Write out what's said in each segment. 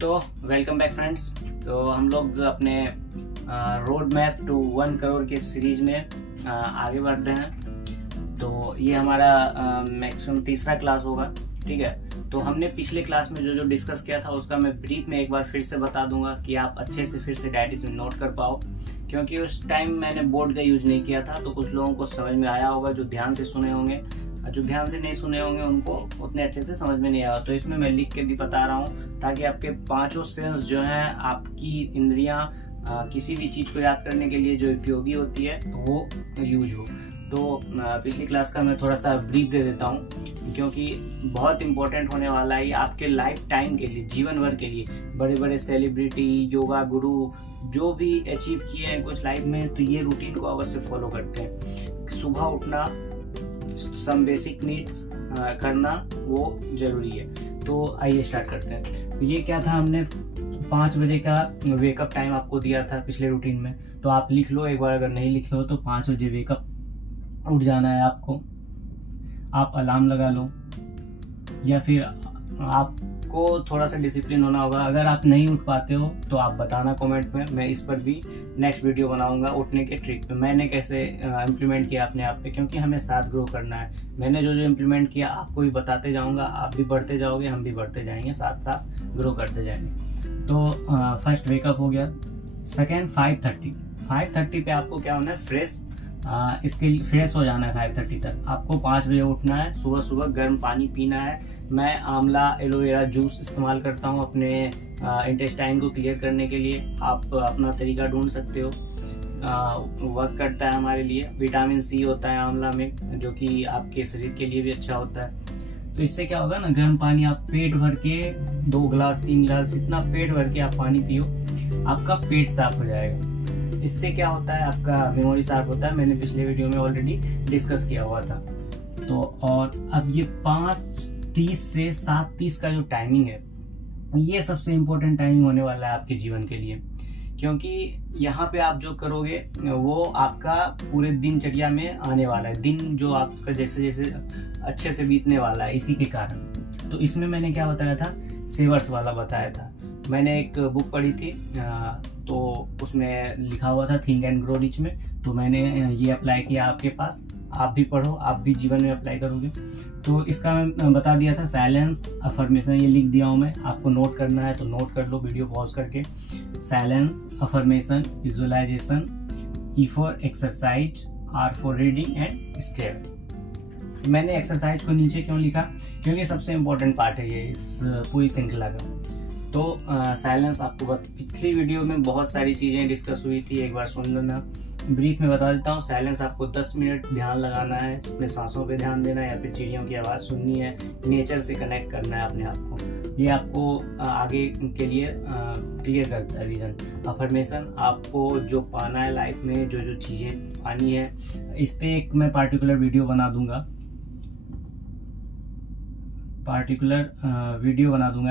तो welcome back friends. तो हम लोग अपने रोड मैप टू 1 करोड़ के सीरीज में आगे बढ़ रहे हैं। तो ये हमारा मैक्सिमम तीसरा क्लास होगा, ठीक है। तो हमने पिछले क्लास में जो डिस्कस किया था उसका मैं ब्रीफ में एक बार फिर से बता दूंगा कि आप अच्छे से फिर से डायरीज में नोट कर पाओ, क्योंकि उस टाइम मैंने बोर्ड का यूज नहीं किया था। तो कुछ लोगों को समझ में आया होगा जो ध्यान से सुने होंगे, जो ध्यान से नहीं सुने होंगे उनको उतने अच्छे से समझ में नहीं आया। तो इसमें मैं लिख के भी बता रहा हूँ ताकि आपके पांचों सेंस जो हैं, आपकी इंद्रियां किसी भी चीज को याद करने के लिए जो उपयोगी होती है वो यूज हो। तो पिछली क्लास का मैं थोड़ा सा ब्रीफ दे देता हूँ, क्योंकि बहुत इंपॉर्टेंट होने वाला है आपके लाइफ टाइम के लिए, जीवन भर के लिए। बड़े बड़े सेलिब्रिटी, योगा गुरु जो भी अचीव किए हैं कुछ लाइफ में, तो ये रूटीन को अवश्य फॉलो करते हैं। सुबह उठना, सम बेसिक नीड्स करना वो जरूरी है। तो आइए स्टार्ट करते हैं। तो ये क्या था, हमने 5 बजे का वेकअप टाइम आपको दिया था पिछले रूटीन में। तो आप लिख लो एक बार, अगर नहीं लिखे हो तो 5 बजे वेकअप उठ जाना है आपको। आप अलार्म लगा लो, या फिर आपको थोड़ा सा डिसिप्लिन होना होगा। अगर आप नहीं उठ पाते हो तो आप बताना कमेंट में, मैं इस पर भी नेक्स्ट वीडियो बनाऊंगा उठने के ट्रिक पे, मैंने कैसे इम्प्लीमेंट किया अपने आप पे, क्योंकि हमें साथ ग्रो करना है। मैंने जो इम्प्लीमेंट किया आपको भी बताते जाऊंगा, आप भी बढ़ते जाओगे, हम भी बढ़ते जाएंगे, साथ साथ ग्रो करते जाएंगे। तो फर्स्ट वेकअप हो गया। सेकेंड 5:30 पे आपको क्या होना है, इसके लिए फ्रेश हो जाना है। 5:30 तक आपको 5 बजे उठना है। सुबह सुबह गर्म पानी पीना है। मैं आंवला एलोवेरा जूस इस्तेमाल करता हूँ अपने इंटेस्टाइन को क्लियर करने के लिए। आप अपना तरीका ढूंढ सकते हो, वर्क करता है हमारे लिए। विटामिन सी होता है आंवला में, जो कि आपके शरीर के लिए भी अच्छा होता है। तो इससे क्या होगा ना, गर्म पानी आप पेट भर के 2 गिलास 3 गिलास इतना पेट भर के आप पानी पियो, आपका पेट साफ हो जाएगा। इससे क्या होता है, आपका मेमोरी शार्प होता है। मैंने पिछले वीडियो में ऑलरेडी डिस्कस किया हुआ था। तो और अब ये 5:30 से 7:30 का जो टाइमिंग है, ये सबसे इम्पोर्टेंट टाइमिंग होने वाला है आपके जीवन के लिए, क्योंकि यहाँ पे आप जो करोगे वो आपका पूरे दिनचर्या में आने वाला है। दिन जो आपका जैसे जैसे अच्छे से बीतने वाला है इसी के कारण। तो इसमें मैंने क्या बताया था, सेवर्स वाला बताया था। मैंने एक बुक पढ़ी थी, तो उसमें लिखा हुआ था थिंक एंड ग्रो रिच में। तो मैंने ये अप्लाई किया आपके पास, आप भी पढ़ो, आप भी जीवन में अप्लाई करोगे। तो इसका मैं बता दिया था, साइलेंस, अफर्मेशन, ये लिख दिया हूँ मैं। आपको नोट करना है तो नोट कर लो वीडियो पॉज करके। Silence, affirmation, visualisation, E for exercise, R for reading and step. मैंने एक्सरसाइज को नीचे क्यों लिखा, क्योंकि सबसे इम्पोर्टेंट पार्ट है ये इस पूरी श्रृंखला का। तो साइलेंस आपको पिछली वीडियो में बहुत सारी चीज़ें डिस्कस हुई थी, एक बार सुन लेना। ब्रीफ में बता देता हूँ। साइलेंस आपको 10 मिनट ध्यान लगाना है, अपने सांसों पे ध्यान देना है, या फिर चिड़ियों की आवाज़ सुननी है, नेचर से कनेक्ट करना है अपने आप को। ये आपको आगे के लिए क्लियर करता है रीजन। अफर्मेशन, आपको जो पाना है लाइफ में, जो चीज़ें पानी है, इस पर एक मैं पार्टिकुलर वीडियो बना दूंगा,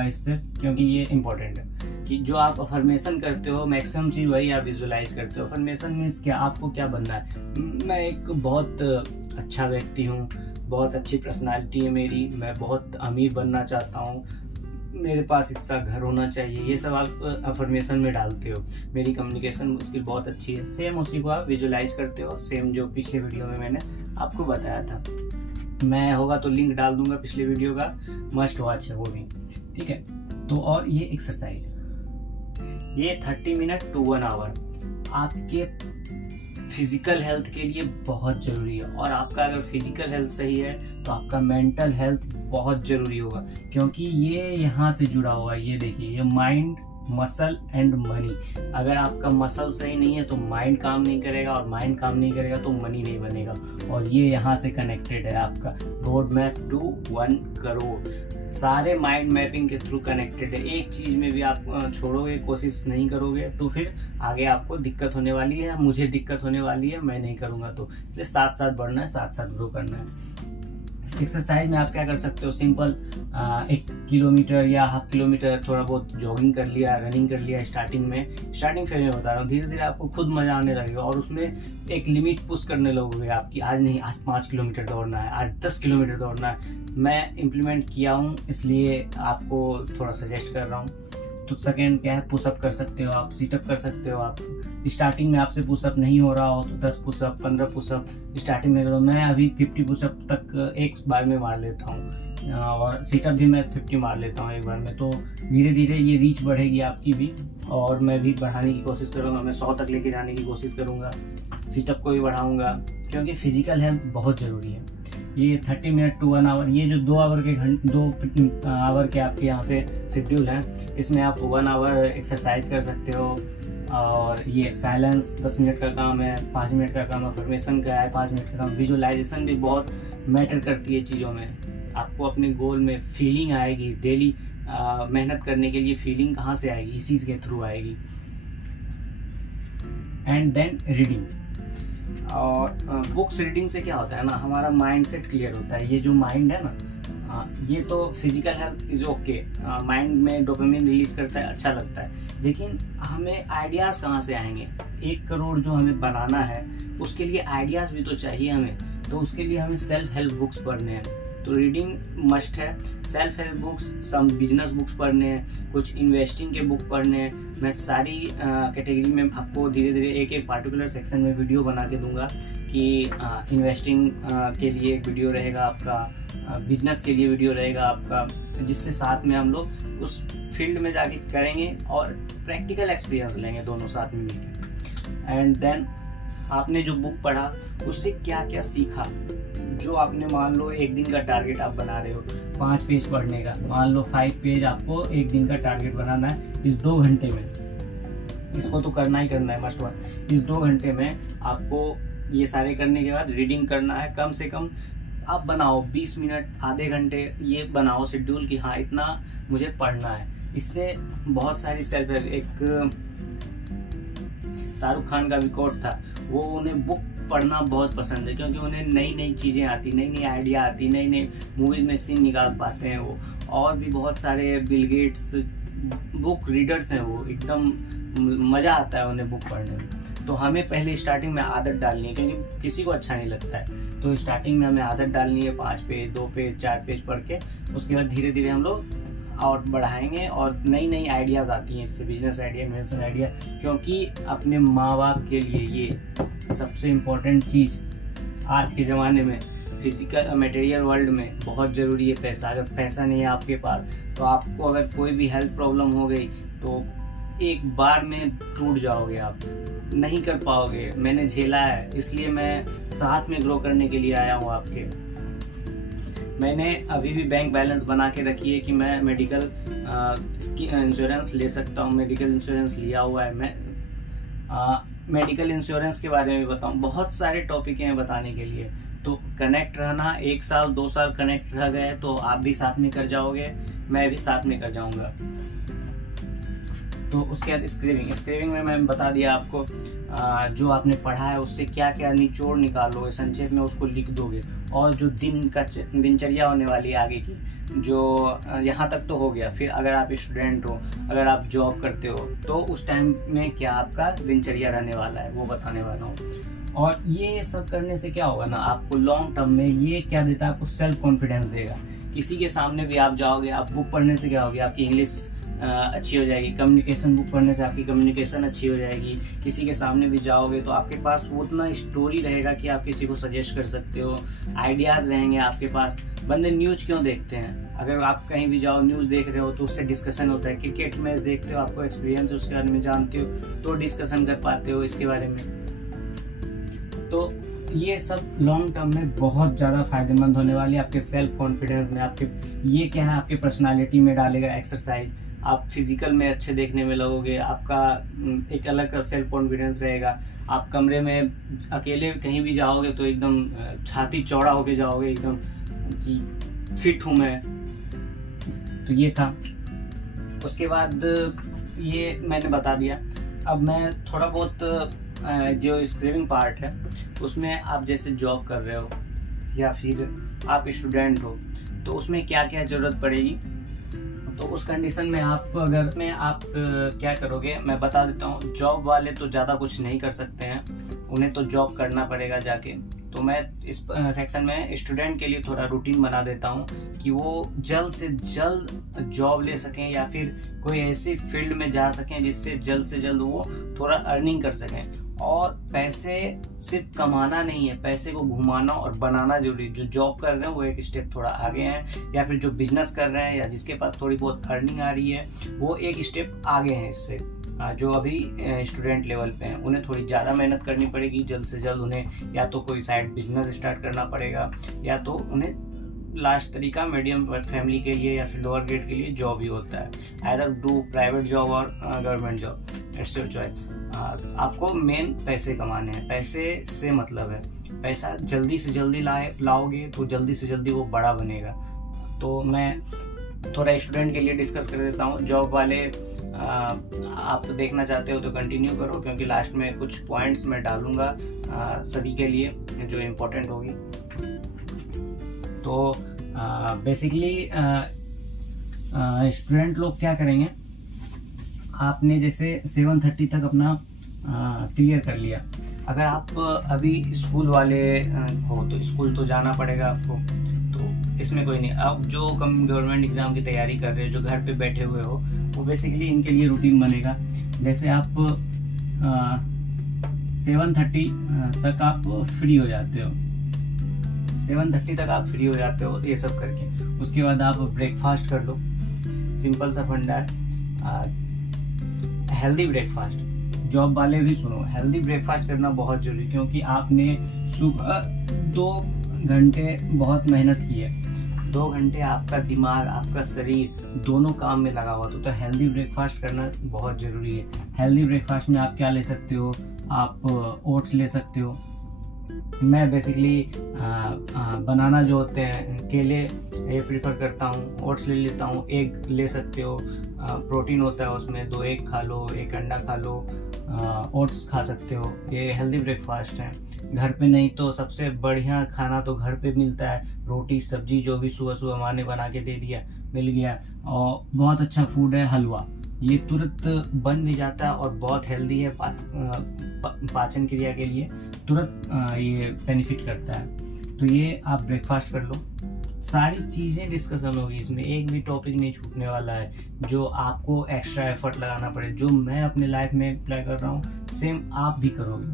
इस पर, क्योंकि ये इम्पोर्टेंट है कि जो आप अफर्मेशन करते हो मैक्सिमम चीज़ वही आप विजुअलाइज करते हो। अफर्मेशन मीन्स क्या, आपको क्या बनना है। मैं एक बहुत अच्छा व्यक्ति हूँ, बहुत अच्छी पर्सनालिटी है मेरी, मैं बहुत अमीर बनना चाहता हूँ, मेरे पास इतना घर होना चाहिए, ये सब आप अफर्मेशन में डालते हो। मेरी कम्युनिकेशन स्किल बहुत अच्छी है, सेम उसी को आप विजुअलाइज करते हो, सेम जो पिछले वीडियो में मैंने आपको बताया था। मैं होगा तो लिंक डाल दूंगा पिछले वीडियो का, मस्ट वॉच है वो भी, ठीक है। तो और ये एक्सरसाइज, ये 30 मिनट टू 1 आवर आपके फिजिकल हेल्थ के लिए बहुत जरूरी है। और आपका अगर फिजिकल हेल्थ सही है तो आपका मेंटल हेल्थ बहुत जरूरी होगा, क्योंकि ये यहाँ से जुड़ा हुआ है। ये देखिए, ये माइंड, मसल एंड मनी। अगर आपका मसल सही नहीं है तो माइंड काम नहीं करेगा, और माइंड काम नहीं करेगा तो मनी नहीं बनेगा। और ये यहाँ से कनेक्टेड है आपका रोड मैप टू 1 करोड़। सारे माइंड मैपिंग के थ्रू कनेक्टेड है। एक चीज में भी आप छोड़ोगे, कोशिश नहीं करोगे, तो फिर आगे आपको दिक्कत होने वाली है, मुझे दिक्कत होने वाली है, मैं नहीं करूँगा। तो इसलिए साथ साथ बढ़ना है, साथ साथ ग्रो करना है। एक्सरसाइज में आप क्या कर सकते हो, सिंपल 1 किलोमीटर या हाफ किलोमीटर थोड़ा बहुत जॉगिंग कर लिया, रनिंग कर लिया। स्टार्टिंग फेज में बता रहा हूँ, धीरे धीरे आपको खुद मजा आने लगेगा और उसमें एक लिमिट पुश करने लगोगे आपकी। आज नहीं, आज 5 किलोमीटर दौड़ना है, आज 10 किलोमीटर दौड़ना है। मैं इम्प्लीमेंट किया हूँ, इसलिए आपको थोड़ा सजेस्ट कर रहा हूँ। तो सेकेंड क्या है, पुशअप कर सकते हो आप, सीटअप कर सकते हो आप। स्टार्टिंग में आपसे पुशअप नहीं हो रहा हो तो 10 पुशअप 15 पुशअप स्टार्टिंग में करो। मैं अभी 50 पुशअप तक एक बार में मार लेता हूँ, और सीटअप भी मैं 50 मार लेता हूँ एक बार में। तो धीरे धीरे ये रीच बढ़ेगी आपकी भी, और मैं भी बढ़ाने की कोशिश करूँगा। मैं 100 तक लेके जाने की कोशिश करूँगा, सीटअप को भी बढ़ाऊँगा, क्योंकि फिजिकल हेल्थ बहुत ज़रूरी है। ये 30 मिनट टू 1 आवर, ये जो 2 आवर के आपके यहाँ पे शेड्यूल है, इसमें आप 1 आवर एक्सरसाइज कर सकते हो। और ये साइलेंस 10 मिनट का काम है, 5 मिनट का काम अफर्मेशन का है, 5 मिनट का काम। विजुअलाइजेशन भी बहुत मैटर करती है चीज़ों में। आपको अपने गोल में फीलिंग आएगी, डेली मेहनत करने के लिए फीलिंग कहाँ से आएगी, इसी के थ्रू आएगी। And then reading. और बुक्स रीडिंग से क्या होता है ना, हमारा माइंडसेट क्लियर होता है। ये जो माइंड है ना, ये तो physical health is okay, mind में डोपामिन रिलीज करता है, अच्छा लगता है, लेकिन हमें आइडियाज़ कहाँ से आएंगे? 1 करोड़ जो हमें बनाना है, उसके लिए आइडियाज़ भी तो चाहिए हमें। तो उसके लिए हमें सेल्फ हेल्प बुक्स पढ़ने हैं, तो रीडिंग मस्ट है। Self help books, some business books पढ़ने हैं, कुछ इन्वेस्टिंग के बुक पढ़ने हैं। मैं सारी कैटेगरी में आपको धीरे धीरे एक पार्टिकुलर सेक्शन में वीडियो बना के दूंगा कि इन्वेस्टिंग के लिए एक वीडियो रहेगा आपका, बिजनेस के लिए वीडियो रहेगा आपका, जिससे साथ में हम लोग उस फील्ड में जाके करेंगे और प्रैक्टिकल एक्सपीरियंस लेंगे दोनों साथ में मिलकर। एंड देन आपने जो बुक पढ़ा उससे क्या क्या सीखा। जो आपने मान लो 1 दिन का टारगेट आप बना रहे हो 5 पेज पढ़ने का, मान लो 5 पेज आपको 1 दिन का टारगेट बनाना है इस 2 घंटे में। इसको तो करना ही करना है, मस्ट वन। इस 2 घंटे में आपको ये सारे करने के बाद रीडिंग करना है। कम से कम आप बनाओ 20 मिनट, आधे घंटे, ये बनाओ शेड्यूल कि हाँ इतना मुझे पढ़ना है। इससे बहुत सारी सेल्फ हेल्प, एक शाहरुख खान का भी कोट था, वो उन्हें बुक पढ़ना बहुत पसंद है, क्योंकि उन्हें नई नई चीज़ें आती, नई नई आइडिया आती, नई नई मूवीज़ में सीन निकाल पाते हैं वो। और भी बहुत सारे बिल गेट्स बुक रीडर्स हैं वो, एकदम मज़ा आता है उन्हें बुक पढ़ने में। तो हमें पहले स्टार्टिंग में आदत डालनी है, क्योंकि किसी को अच्छा नहीं लगता है। तो स्टार्टिंग में हमें आदत डालनी है 5 पेज 2 पेज 4 पेज पढ़ के, उसके बाद धीरे धीरे हम लोग और बढ़ाएंगे, और नई नई आइडियाज़ आती हैं इससे, बिजनेस आइडिया, इन्वेस्टमेंट आइडिया। क्योंकि अपने माँ बाप के लिए ये सबसे इम्पोर्टेंट चीज़ आज के ज़माने में, फिजिकल मटेरियल वर्ल्ड में बहुत ज़रूरी है पैसा। अगर पैसा नहीं है आपके पास, तो आपको अगर कोई भी हेल्थ प्रॉब्लम हो गई तो एक बार में टूट जाओगे, आप नहीं कर पाओगे। मैंने झेला है, इसलिए मैं साथ में ग्रो करने के लिए आया हूँ आपके। मैंने अभी भी बैंक बैलेंस बना के रखी है कि मैं मेडिकल इंश्योरेंस ले सकता हूँ। मेडिकल इंश्योरेंस लिया हुआ है मैं। मेडिकल इंश्योरेंस के बारे में भी बताऊँ, बहुत सारे टॉपिक हैं बताने के लिए। तो कनेक्ट रहना, 1 साल 2 साल कनेक्ट रह गए तो आप भी साथ में कर जाओगे, मैं भी साथ में कर जाऊँगा। तो उसके बाद स्क्रीविंग में मैं बता दिया आपको, जो आपने पढ़ा है उससे क्या क्या निचोड़ निकालोगे, संक्षेप में उसको लिख दोगे। और जो दिनचर्या होने वाली है आगे की, जो यहाँ तक तो हो गया। फिर अगर आप स्टूडेंट हो, अगर आप जॉब करते हो, तो उस टाइम में क्या आपका दिनचर्या रहने वाला है वो बताने वाला हूँ। और ये सब करने से क्या होगा ना, आपको लॉन्ग टर्म में ये क्या देता है, आपको सेल्फ कॉन्फिडेंस देगा। किसी के सामने भी आप जाओगे, आप बुक पढ़ने से क्या होगी, आपकी इंग्लिश अच्छी हो जाएगी। कम्युनिकेशन बुक पढ़ने से आपकी कम्युनिकेशन अच्छी हो जाएगी। किसी के सामने भी जाओगे तो आपके पास वो उतना स्टोरी रहेगा कि आप किसी को सजेस्ट कर सकते हो, आइडियाज़ रहेंगे आपके पास। बंदे न्यूज़ क्यों देखते हैं? अगर आप कहीं भी जाओ न्यूज़ देख रहे हो तो उससे डिस्कशन होता है। क्रिकेट मैच देखते हो, आपको एक्सपीरियंस है उसके बारे में जानते हो, तो डिस्कशन कर पाते हो इसके बारे में। तो ये सब लॉन्ग टर्म में बहुत ज़्यादा फायदेमंद होने वाली है आपके सेल्फ कॉन्फिडेंस में। आपके ये क्या है, आपके पर्सनालिटी में डालेगा एक्सरसाइज। आप फिजिकल में अच्छे देखने में लगोगे, आपका एक अलग का सेल्फ कॉन्फिडेंस रहेगा। आप कमरे में अकेले कहीं भी जाओगे तो एकदम छाती चौड़ा होके जाओगे, एकदम कि फिट हूँ मैं। तो ये था। उसके बाद ये मैंने बता दिया। अब मैं थोड़ा बहुत जो स्क्रीविंग पार्ट है उसमें, आप जैसे जॉब कर रहे हो या फिर आप स्टूडेंट हो, तो उसमें क्या क्या ज़रूरत पड़ेगी। तो उस कंडीशन में आप क्या करोगे मैं बता देता हूँ। जॉब वाले तो ज़्यादा कुछ नहीं कर सकते हैं, उन्हें तो जॉब करना पड़ेगा जाके। तो मैं इस सेक्शन में स्टूडेंट के लिए थोड़ा रूटीन बना देता हूँ कि वो जल्द से जल्द जॉब ले सकें या फिर कोई ऐसी फील्ड में जा सकें जिससे जल्द वो थोड़ा अर्निंग कर सकें। और पैसे सिर्फ कमाना नहीं है, पैसे को घुमाना और बनाना जरूरी। जो जॉब कर रहे हैं वो एक स्टेप थोड़ा आगे हैं, या फिर जो बिजनेस कर रहे हैं या जिसके पास थोड़ी बहुत अर्निंग आ रही है वो एक स्टेप आगे हैं इससे। जो अभी स्टूडेंट लेवल पे हैं उन्हें थोड़ी ज़्यादा मेहनत करनी पड़ेगी। जल्द से जल्द उन्हें या तो कोई साइड बिजनेस स्टार्ट करना पड़ेगा, या तो उन्हें लास्ट तरीका मीडियम फैमिली के लिए या फिर लोअर ग्रेड के लिए जॉब ही होता है। आइदर डू प्राइवेट जॉब और government job, it's your choice. आपको मेन पैसे कमाने हैं, पैसे से मतलब है। पैसा जल्दी से जल्दी लाओगे तो जल्दी से जल्दी वो बड़ा बनेगा। तो मैं थोड़ा स्टूडेंट के लिए डिस्कस कर देता हूँ। जॉब वाले आप देखना चाहते हो तो कंटिन्यू करो, क्योंकि लास्ट में कुछ पॉइंट्स मैं डालूंगा सभी के लिए जो इम्पोर्टेंट होगी। तो बेसिकली स्टूडेंट लोग क्या करेंगे, आपने जैसे 7:30 तक अपना क्लियर कर लिया। अगर आप अभी स्कूल वाले हो तो स्कूल तो जाना पड़ेगा आपको, तो इसमें कोई नहीं। अब जो गवर्नमेंट एग्ज़ाम की तैयारी कर रहे हो, जो घर पे बैठे हुए हो, वो बेसिकली इनके लिए रूटीन बनेगा। जैसे आप 7:30 तक आप फ्री हो जाते हो, 7:30 तक आप फ्री हो जाते हो ये सब करके। उसके बाद आप ब्रेकफास्ट कर लो, सिंपल सा फंडा है, हेल्दी ब्रेकफास्ट। जॉब वाले भी सुनो, हेल्दी ब्रेकफास्ट करना बहुत जरूरी, क्योंकि आपने सुबह 2 घंटे बहुत मेहनत की है, 2 घंटे आपका दिमाग आपका शरीर दोनों काम में लगा हुआ, तो हेल्दी ब्रेकफास्ट करना बहुत ज़रूरी है। हेल्दी ब्रेकफास्ट में आप क्या ले सकते हो, आप ओट्स ले सकते हो। मैं बेसिकली बनाना जो होते हैं, केले ये प्रीफर करता हूँ, ओट्स ले लेता हूँ, एग ले सकते हो, प्रोटीन होता है उसमें, 2 एग खा लो, 1 अंडा खा लो, ओट्स खा सकते हो। ये हेल्दी ब्रेकफास्ट है। घर पे नहीं तो सबसे बढ़िया खाना तो घर पे मिलता है, रोटी सब्जी जो भी सुबह सुबह माँ ने बना के दे दिया, मिल गया। और बहुत अच्छा फूड है हलवा, ये तुरंत बन भी जाता है और बहुत हेल्दी है, पाचन क्रिया के लिए तुरंत ये बेनिफिट करता है। तो ये आप ब्रेकफास्ट कर लो। सारी चीज़ें डिस्कशन होगी इसमें, एक भी टॉपिक नहीं छूटने वाला है जो आपको एक्स्ट्रा एफर्ट लगाना पड़े। जो मैं अपने लाइफ में अप्लाई कर रहा हूँ सेम आप भी करोगे।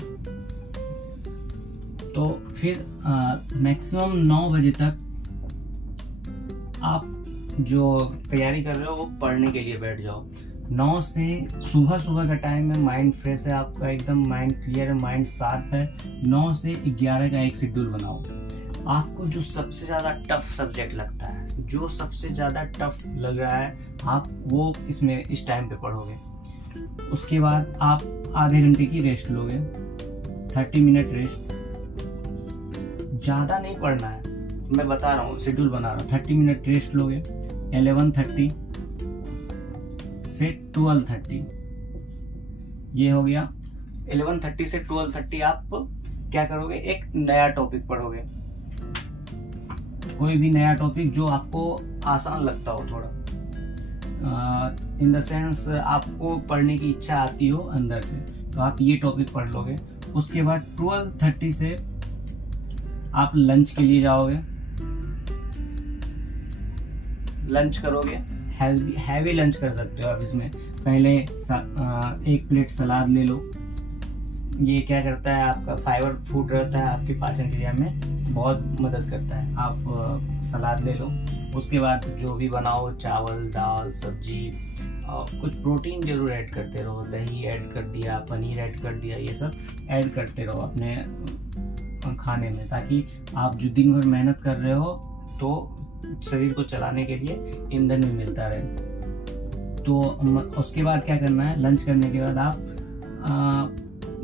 तो फिर मैक्सिमम 9 बजे तक आप जो तैयारी कर रहे हो वो पढ़ने के लिए बैठ जाओ। 9 से सुबह का टाइम है, माइंड फ्रेश है आपका, एकदम माइंड क्लियर है, माइंड शार्प है। 9 से 11 का एक शेड्यूल बनाओ। आपको जो सबसे ज़्यादा टफ सब्जेक्ट लगता है, जो सबसे ज़्यादा टफ लग रहा है, आप वो इसमें इस टाइम पे पढ़ोगे। उसके बाद आप आधे घंटे की रेस्ट लोगे, 30 मिनट रेस्ट। ज़्यादा नहीं पढ़ना है, मैं बता रहा हूँ, शेड्यूल बना रहा हूँ। 30 मिनट रेस्ट लोगे, 11:30 से 12:30 ये हो गया। 11:30 से 12:30 आप क्या करोगे, एक नया टॉपिक पढ़ोगे, कोई भी नया टॉपिक जो आपको आसान लगता हो थोड़ा, इन द सेंस आपको पढ़ने की इच्छा आती हो अंदर से, तो आप ये टॉपिक पढ़ लोगे। उसके बाद 12:30 से आप लंच के लिए जाओगे, लंच करोगे, हैवी लंच कर सकते हो आप इसमें। पहले 1 प्लेट सलाद ले लो, ये क्या करता है, आपका फाइबर फूड रहता है, आपकी पाचन क्रिया में बहुत मदद करता है। आप सलाद ले लो। उसके बाद जो भी बनाओ, चावल दाल सब्जी, कुछ प्रोटीन जरूर ऐड करते रहो, दही ऐड कर दिया, पनीर ऐड कर दिया, ये सब ऐड करते रहो अपने खाने में, ताकि आप जो दिन भर मेहनत कर रहे हो तो शरीर को चलाने के लिए ईंधन भी मिलता रहे। तो उसके बाद क्या करना है, लंच करने के बाद आप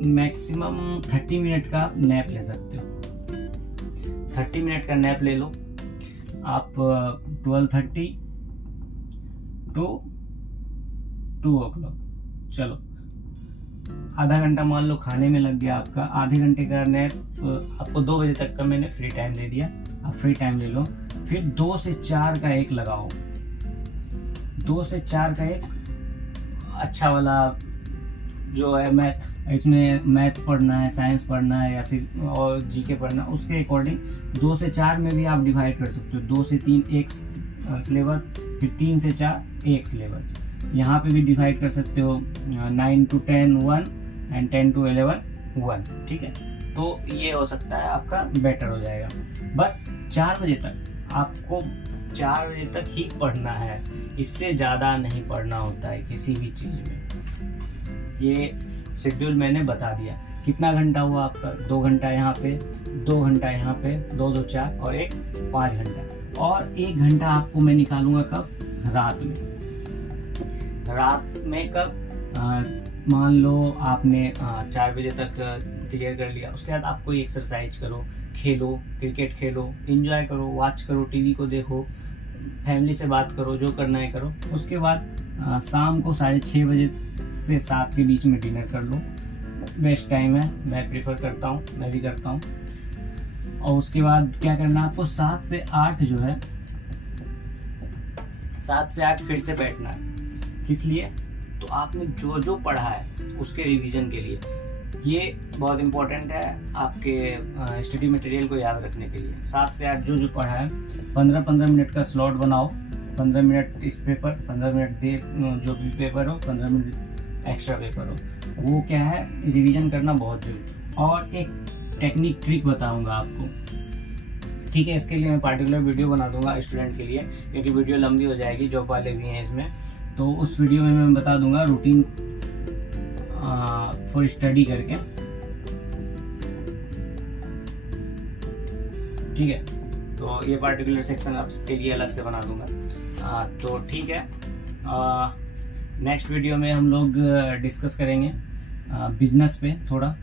मैक्सिमम 30 मिनट का नैप ले सकते हो। 30 मिनट का नैप ले लो आप। 12:30 to 2 o'clock, चलो आधा घंटा मान लो खाने में लग गया आपका। आधे घंटे का नैप आपको 2 बजे तक का मैंने फ्री टाइम दे दिया, आप फ्री टाइम ले लो। फिर 2 से 4 का एक लगाओ, 2 से 4 का एक अच्छा वाला जो है मैथ, इसमें मैथ पढ़ना है, साइंस पढ़ना है या फिर और जीके पढ़ना है, उसके अकॉर्डिंग 2 से 4 में भी आप डिवाइड कर सकते हो। 2 से 3 एक सिलेबस, फिर 3 से 4 एक सिलेबस। यहाँ पे भी डिवाइड कर सकते हो 9 to 10 1 एंड 10 to 11 1। ठीक है, तो ये हो सकता है आपका बेटर हो जाएगा। बस 4 बजे तक आपको 4 बजे तक ही पढ़ना है, इससे ज़्यादा नहीं पढ़ना होता है किसी भी चीज़ में। ये शेड्यूल मैंने बता दिया। कितना घंटा हुआ आपका? 2 घंटा यहाँ पे, 2 घंटा यहाँ पे, 2 2 4 और 1 5 घंटा। और 1 घंटा आपको मैं निकालूंगा कब? रात में। रात में कब? मान लो आपने 4 बजे तक क्लियर कर लिया, उसके बाद आप कोई एक्सरसाइज करो, खेलो, क्रिकेट खेलो, एंजॉय करो, वॉच करो, टीवी को देखो, फैमिली से बात करो, जो करना है करो। उसके बाद शाम को 6:30 बजे से 7 के बीच में डिनर कर लो। बेस्ट टाइम है, मैं प्रेफर करता हूँ, मैं भी करता हूँ। और उसके बाद क्या करना है आपको? 7 से 8 जो है, 7 से 8 फिर से बैठना है। किस लिए? तो आपने जो जो पढ़ा है उसके रिवीजन के लिए। ये बहुत इम्पोर्टेंट है आपके स्टडी मटेरियल को याद रखने के लिए। 7 से 8 जो जो पढ़ा है, 15-15 मिनट का स्लॉट बनाओ। 15 मिनट इस पेपर, 15 मिनट दे जो भी पेपर हो, 15 मिनट एक्स्ट्रा पेपर हो, वो क्या है, रिवीजन करना बहुत जरूरी। और एक टेक्निक ट्रिक बताऊंगा आपको, ठीक है? इसके लिए मैं पार्टिकुलर वीडियो बना दूंगा स्टूडेंट के लिए, क्योंकि वीडियो लंबी हो जाएगी, जॉब वाले भी हैं इसमें। तो उस वीडियो में मैं बता दूंगा रूटीन फॉर स्टडी करके। ठीक है, तो ये पार्टिकुलर सेक्शन आपके लिए अलग से बना दूंगा। तो ठीक है, नेक्स्ट वीडियो में हम लोग डिस्कस करेंगे बिजनेस पे, थोड़ा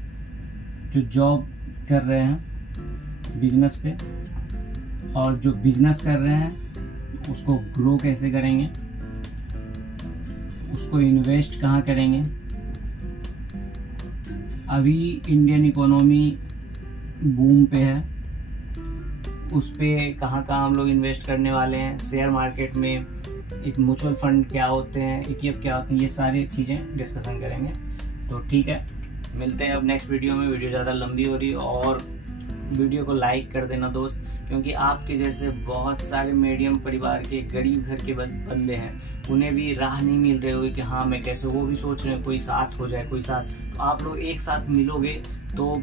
जो जॉब कर रहे हैं बिजनेस पे, और जो बिजनेस कर रहे हैं उसको ग्रो कैसे करेंगे, उसको इन्वेस्ट कहाँ करेंगे। अभी इंडियन इकोनॉमी बूम पे है, उस पे कहाँ हम लोग इन्वेस्ट करने वाले हैं, शेयर मार्केट में एक म्यूचुअल फंड क्या होते हैं, ETF क्या होते हैं, ये सारी चीज़ें डिस्कशन करेंगे। तो ठीक है, मिलते हैं अब नेक्स्ट वीडियो में। वीडियो ज़्यादा लंबी हो रही है, और वीडियो को लाइक कर देना दोस्त, क्योंकि आपके जैसे बहुत सारे मीडियम परिवार के गरीब घर के बंदे हैं, उन्हें भी राह नहीं मिल रही होगी कि हाँ मैं कैसे, वो भी सोच रहे हैं कोई साथ हो जाए, कोई साथ। तो आप लोग एक साथ मिलोगे तो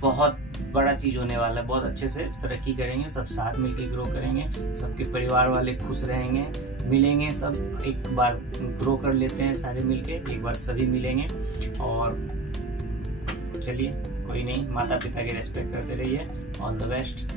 बहुत बड़ा चीज़ होने वाला है, बहुत अच्छे से तरक्की करेंगे, सब साथ मिलके ग्रो करेंगे, सबके परिवार वाले खुश रहेंगे, मिलेंगे सब। एक बार ग्रो कर लेते हैं सारे मिलके, एक बार सभी मिलेंगे। और चलिए, कोई नहीं, माता पिता की रेस्पेक्ट करते रहिए। All the best.